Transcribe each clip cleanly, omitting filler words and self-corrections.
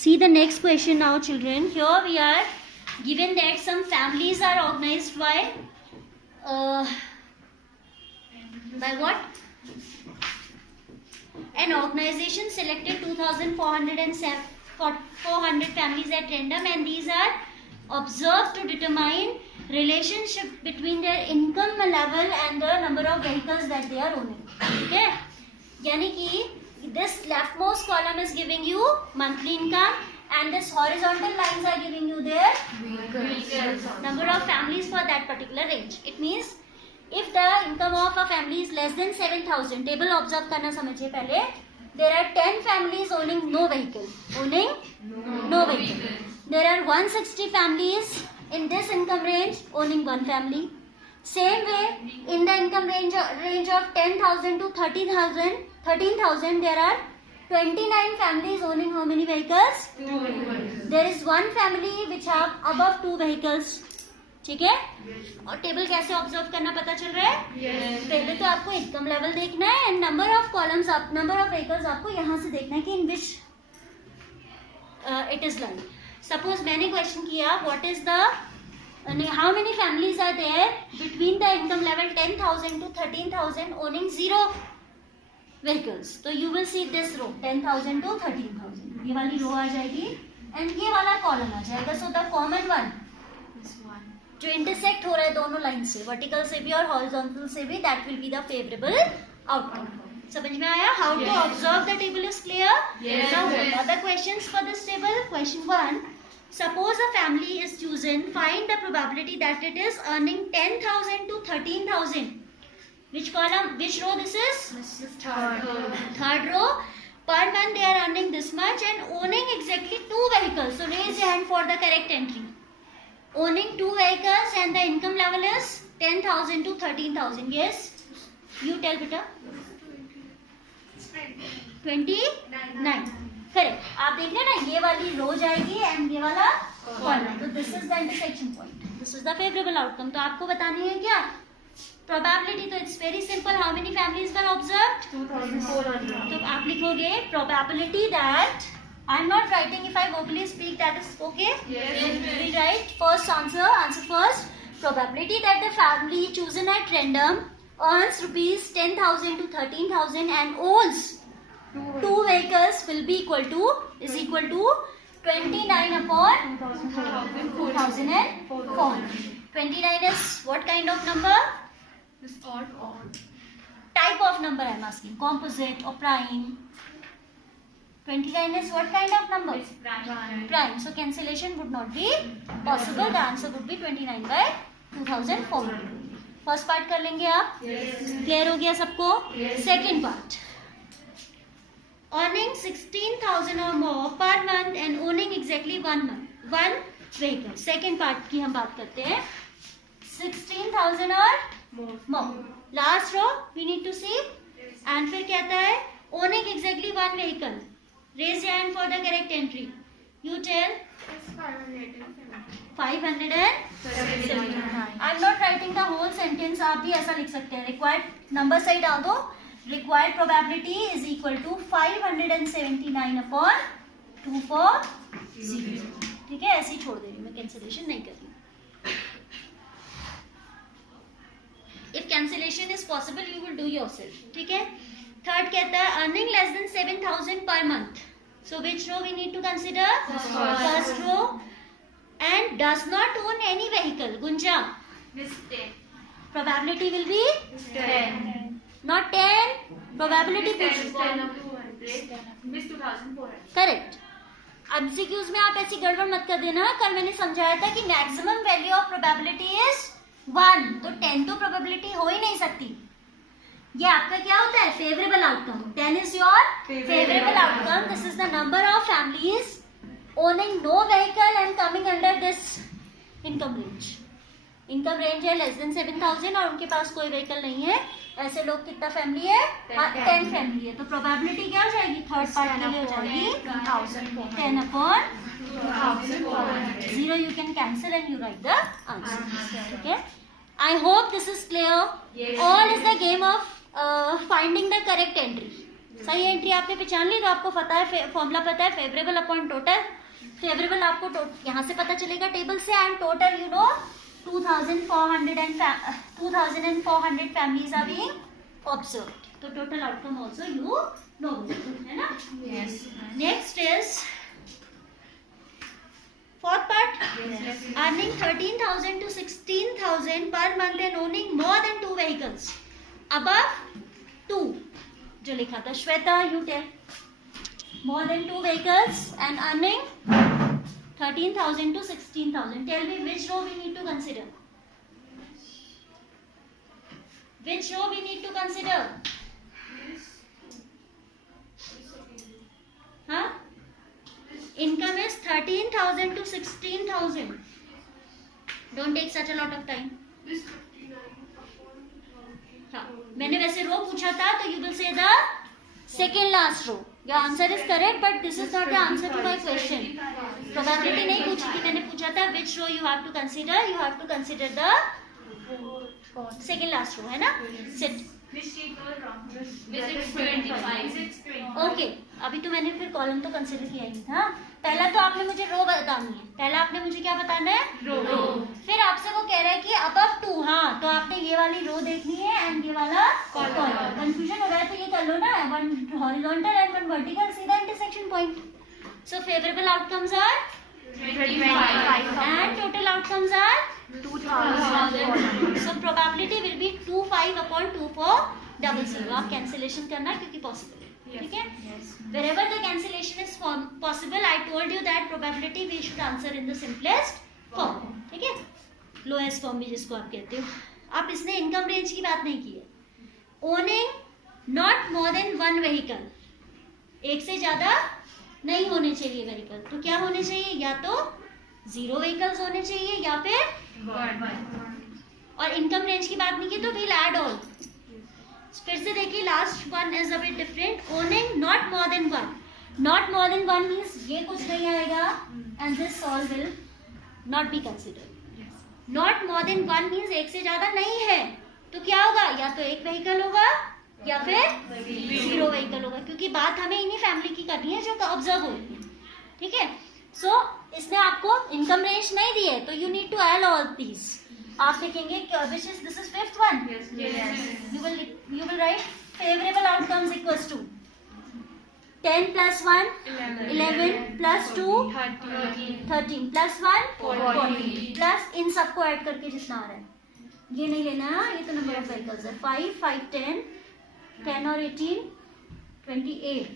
See the next question now, children. Here we are given that some families are organized by what? An organization selected 2,400 families at random, and these are observed to determine relationship between their income level and the number of vehicles that they are owning. Okay? यानी कि this leftmost column is giving you monthly income, and this horizontal lines are giving you their number of families for that particular range. It means if the income of a family is less than 7,000, table observe करना समझिए पहले. There are 10 families owning no vehicle. There are 160 families in this income range owning one family. Same way, in the income range of 10,000 to 13,000, there are 29 families owning how many vehicles? 2 vehicles. There is one family which have above 2 vehicles. ठीक है? और table कैसे observe करना पता चल रहा है? पहले तो आपको इनकम लेवल देखना है and number of columns, number of vehicles आपको यहाँ से देखना है कि in which it is line. Suppose मैंने क्वेश्चन किया what is the how many families are there between the income level 10,000 to 13,000 owning 0 vehicles. तो you will see this row 10,000 to 13,000. ये वाली रो आ जाएगी एंड ये वाला कॉलम आ जाएगा. सो द कॉमन वन जो इंटरसेक्ट हो रहा है दोनों लाइन से, वर्टिकल से भी और हॉरिजॉन्टल से भी, that will be the favourable outcome. समझ में आया? How to observe the table is clear? Now what are the questions for this table? Question 1. Suppose a family is chosen. Find the probability that it is earning 10,000 to 13,000. Which column? Which row this is? This is Third row. Per month they are earning this much and owning exactly 2 vehicles. So raise your hand for the correct entry. Owning 2 vehicles and the income level is 10,000 to 13,000. Yes? You tell beta. 29. Correct. आप देख रहे हैं ना, ये वाली रो जाएगी and ये वाला कॉलम. तो this is the intersection point. This is the favourable outcome. तो आपको बतानी है क्या प्रोबेबिलिटी? तो it's very simple. How many families were observed? 2,400. तो आप लिखोगे probability that, I am not writing, if I vocally speak that is okay. We write first answer first. Probability that the family chosen at random earns rupees 10,000 to 13,000 and owns 2 vehicles will be equal to 29 upon 2,400. 29 is what kind of number? This odd. Type of number I am asking. Composite or prime? 29 is what kind of number? It's prime. Prime. So cancellation would not be possible. The answer would be 29 by 2,400. First part कर लेंगे आप? Clear हो गया सबको? Second part. Earning 16,000 or more per month and owning exactly one vehicle. Second part की हम बात करते हैं. 16,000 or more. Last row we need to see. And फिर कहता है owning exactly one vehicle. Raise your hand for the correct entry. You tell. It's 579. 579. I'm not writing the whole sentence. आप भी ऐसा लिख सकते हैं. Required number सही डाल दो. Required probability is equal to 579 upon 240. ठीक है? ऐसे ही छोड़ दे रही हूँ मैं, कैंसिलेशन नहीं कर रही. If cancellation is possible, you will do yourself. ठीक है? Third कहता है earning less than 7,000 per month. So which row we need to consider? First row. And does not own any vehicle. Gunja. This 10. Probability will be 10. not 10. Probability This पूछ. 10 of 200. Miss 2,400. Correct. MCQs में आप ऐसी गड़बड़ मत कर देना. कल मैंने समझाया था कि maximum value of probability is 1. तो 10 तो प्रोबेबिलिटी हो ही नहीं सकती. ये आपका क्या होता है? Favourable outcome. 10 is your favourable outcome. This is the number of families owning no vehicle and coming under this income range. Income range है लेस देन 7,000 और उनके पास कोई व्हीकल नहीं है. ऐसे लोग कितना फैमिली है? 10 फैमिली है. तो प्रोबेबिलिटी क्या हो जाएगी? थर्ड पार्ट के लिए हो जाएगी 10 upon 0. You can cancel and you write the answer. Okay. I hope this is clear. All is the game of finding the correct entry. सही एंट्री आपने पहचान ली, तो आपको पता है फॉर्मूला पता है, फेवरेबल अपॉन टोटल। फेवरेबल आपको यहाँ से पता चलेगा टेबल से, and total you know 2400 families are being observed, तो total outcome also you know, है ना? Yes. Next is fourth part, earning 13,000 to 16,000 per month and owning more than 2 vehicles above 2, जो लिखा था Shweta, you tell. More than 2 vehicles and earning 13,000 to 16,000. Tell me which row we need to consider. Which row we need to consider? Huh? Income is 13,000 to 16,000. Don't take such a lot of time. हाँ, मैंने वैसे रो पूछा था, तो you will say the second last row. Your answer is correct, but this is not the answer to my question. Probability नहीं पूछी थी, मैंने पूछा था which row you have to consider. You have to consider the second last row, है ना? Sit. Okay, अभी तो मैंने फिर कॉलम तो कंसिडर किया ही था। पहला तो आपने मुझे रो बतानी है, पहला आपने मुझे क्या बताना है? रो। फिर आपसे वो कह रहा है कि अबव 2, हाँ, तो आपने ये वाली रो देखनी है एंड ये वाला कॉलम। कंफ्यूजन हो रहा है तो ये कर लो ना, one horizontal and one vertical, सीधा intersection point. So favourable outcomes are 25 and total outcomes are 2,000. So probability will be 25 upon 2400. आप cancellation करना क्योंकि possible है, ठीक है? Wherever the cancellation is possible, I told you that probability we should answer in the simplest form, ठीक है? Lowest form भी जिसको आप कहते हो। आप इसने income range की बात नहीं की है। Owning not more than 1 vehicle, एक से ज्यादा नहीं होने चाहिए व्हीकल, तो क्या होने चाहिए? या तो 0 व्हीकल्स होने चाहिए या फिर 1। और इनकम रेंज की बात नहीं की तो we'll add all. फिर से देखिए, last one is a bit different. Owning not more than 1. Not more than 1 means ये कुछ नहीं आएगा and this all will not be considered. Not more than 1 means एक से ज्यादा नहीं है, तो क्या होगा? या तो एक व्हीकल होगा या फिर 0 व्हीकल होगा, क्योंकि बात हमें इन्हीं फैमिली की करनी है जो ऑब्जर्व हो रही है, ठीक है? सो इसने आपको इनकम रेंज नहीं दी है, तो you need to add all these. आप लिखेंगे this is fifth one. You will write favourable outcomes equals to 10 plus 1 11 plus 2 13 plus 1 14 plus इन सबको ऐड करके जितना आ रहा है, ये नहीं लेना, ये तो नंबर ऑफ व्हीकल्स है. 5 5 10 10 और 18 28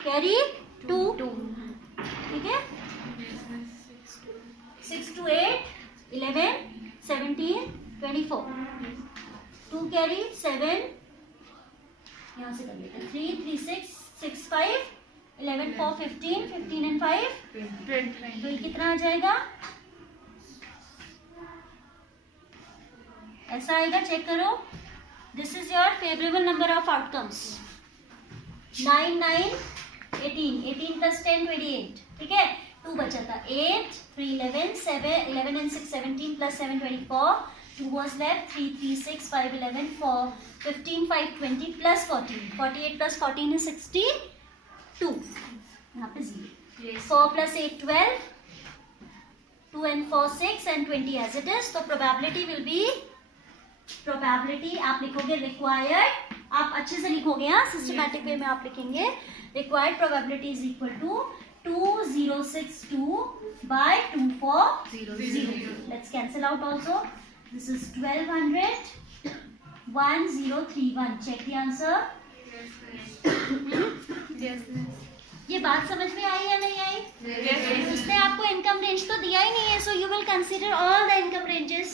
कैरी 2, ठीक है? 6 to 8 11 17 24 2 कैरी 7, यहाँ से कर लेते हैं 3 3 6 6 5 11 4 15 15 and 5 20. तो ये कितना आ जाएगा? ऐसा आएगा, चेक करो. This is your favourable number of outcomes. 9 9 18 18 plus 10 28, ठीक है? 2 बचा था. 8 3 11 7 11 and 6 17 plus 7 24. 2 was left. 3 3 6 5 11 4 15 5 20 plus 14. 48 plus 14 is 62. यहाँ पे 0. 4 plus 8 12. 2 and 4 6 and 20 as it is. तो probability will be, probability आप लिखोगे required, आप अच्छे से लिखोगे, हाँ, सिस्टमैटिक वे में आप लिखेंगे. required probability is equal to 2062 by 2400. Let's cancel out also. This is 1200 1031. Check the answer. ये बात समझ में आई या नहीं आई? उसने आपको इनकम रेंज तो दिया ही नहीं है, so you will consider all the income ranges.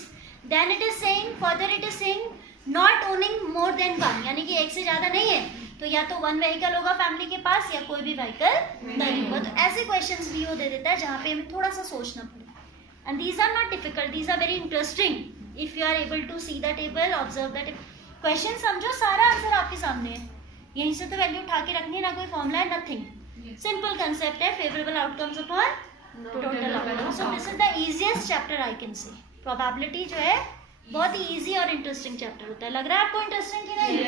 Then it is saying, further it is saying not owning more than 1, यानी कि एक से ज्यादा नहीं है, तो या तो 1 व्हीकल होगा फैमिली के पास या कोई भी व्हीकल नहीं होगा. तो ऐसे क्वेश्चंस भी वो दे देता है जहाँ पे हमें थोड़ा सा सोचना पड़े. And these are not difficult, these are very interesting if you are able to see the table, observe the table. Question समझो, सारा आंसर आपके सामने है. यहीं से तो वैल्यू उठा के रखनी है, ना कोई फॉर्मूला है, नथिंग. सिंपल कंसेप्ट है, favourable outcomes upon total outcomes. So this is the easiest chapter I can say. Probability जो है बहुत ही इजी और इंटरेस्टिंग चैप्टर होता है. लग रहा है आपको इंटरेस्टिंग कि नहीं?